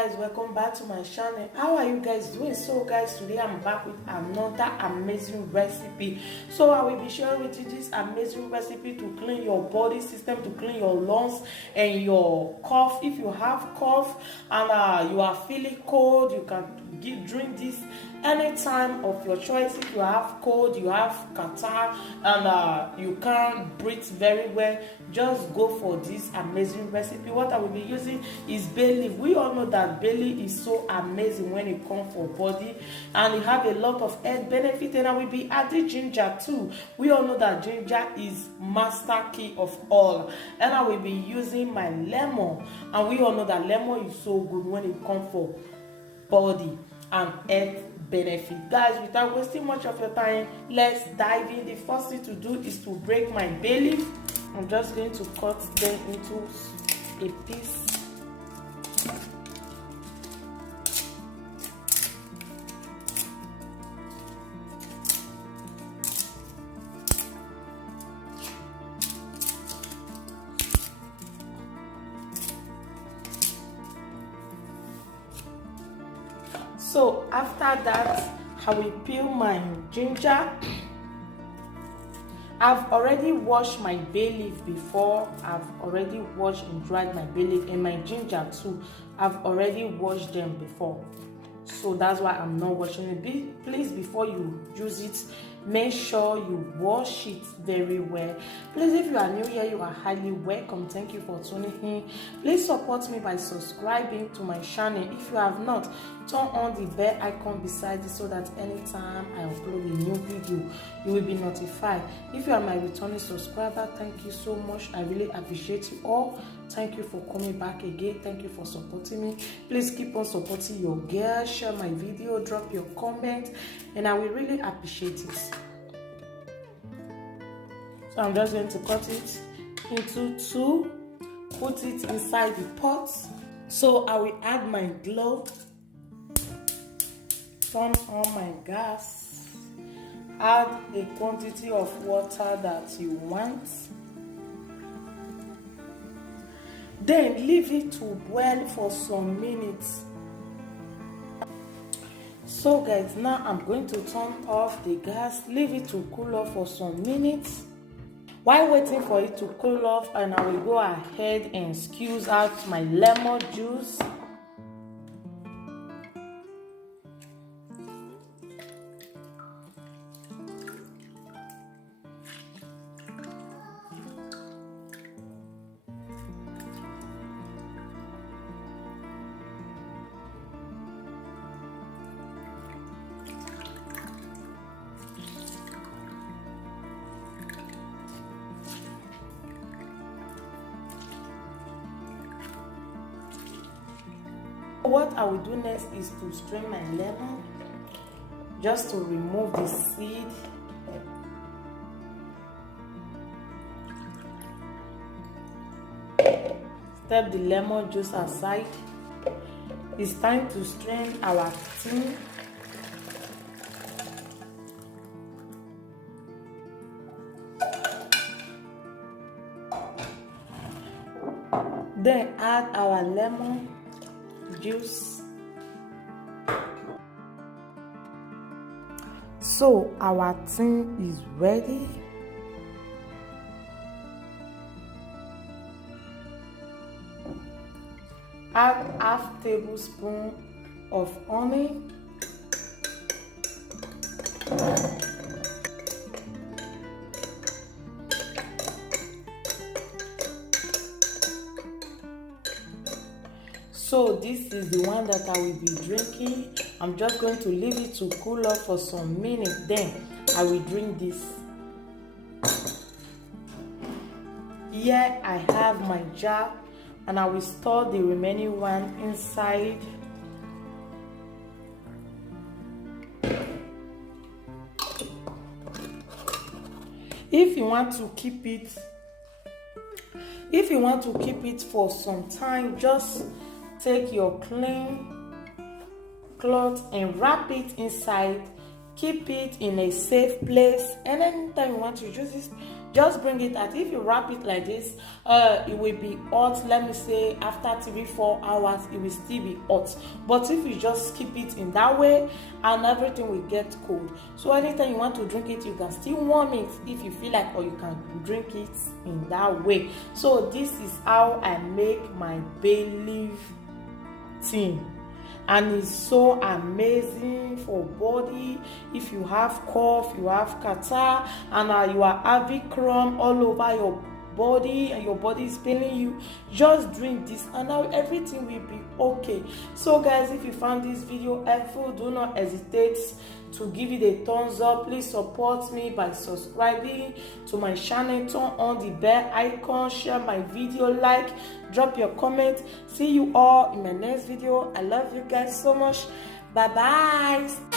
guys, welcome back to my channel. How are you guys doing? So guys, today I'm back with another amazing recipe. So I will be sharing with you this amazing recipe to clean your body system, to clean your lungs and your cough. If you have cough and you are feeling cold, you can drink this anytime of your choice. If you have cold, you have catarrh, and you can't breathe very well, just go for this amazing recipe. What I will be using is bay leaf. We all know that bay leaf is so amazing when it comes for body, and it have a lot of health benefit. And I will be adding ginger too. We all know that ginger is master key of all. And I will be using my lemon, and we all know that lemon is so good when it comes for body and health benefit. Guys, without wasting much of your time, let's dive in. The first thing to do is to break my bay leaf. I'm just going to cut them into a piece. So after that, I will peel my ginger. I've already washed my bay leaf before. I've already washed and dried my bay leaf, and my ginger too. I've already washed them before, so that's why I'm not washing it. Please, before you use it, make sure you wash it very well. Please, if you are new here, you are highly welcome. Thank you for tuning in. Please support me by subscribing to my channel. If you have not, turn on the bell icon beside it so that anytime I upload a new video, you will be notified. If you are my returning subscriber, thank you so much. I really appreciate you all. Thank you for coming back again. Thank you for supporting me. Please keep on supporting your girl. Share my video, drop your comment, and I will really appreciate it. So I'm just going to cut it into two, put it inside the pot. So I will add my glove, turn on my gas, add a quantity of water that you want, then leave it to boil for some minutes. So guys, now I'm going to turn off the gas, leave it to cool off for some minutes. While waiting for it to cool off, and I will go ahead and squeeze out my lemon juice. What I will do next is to strain my lemon, just to remove the seed. Step the lemon juice aside. It's time to strain our tea. Then add our lemon juice. So our tea is ready. Add half tablespoon of honey. So this is the one that I will be drinking. I'm just going to leave it to cool off for some minutes, then I will drink this. Here I have my jar, and I will store the remaining one inside. If you want to keep it for some time, just take your clean cloth and wrap it inside. Keep it in a safe place, and anytime you want to use it, Just bring it out. If you wrap it like this, it will be hot. Let me say after 3-4 hours it will still be hot. But if you just keep it in that way, and everything will get cold. So anytime you want to drink it, you can still warm it if you feel like, or you can drink it in that way. So this is how I make my bay leaf tea, and it's so amazing for body. If you have cough, you have catarrh, and you are having crumb all over your body and your body is paining you, just drink this and now everything will be okay. So guys, if you found this video helpful, do not hesitate to give it a thumbs up. Please support me by subscribing to my channel, turn on the bell icon, share my video, like, drop your comment. See you all in my next video. I love you guys so much. Bye bye.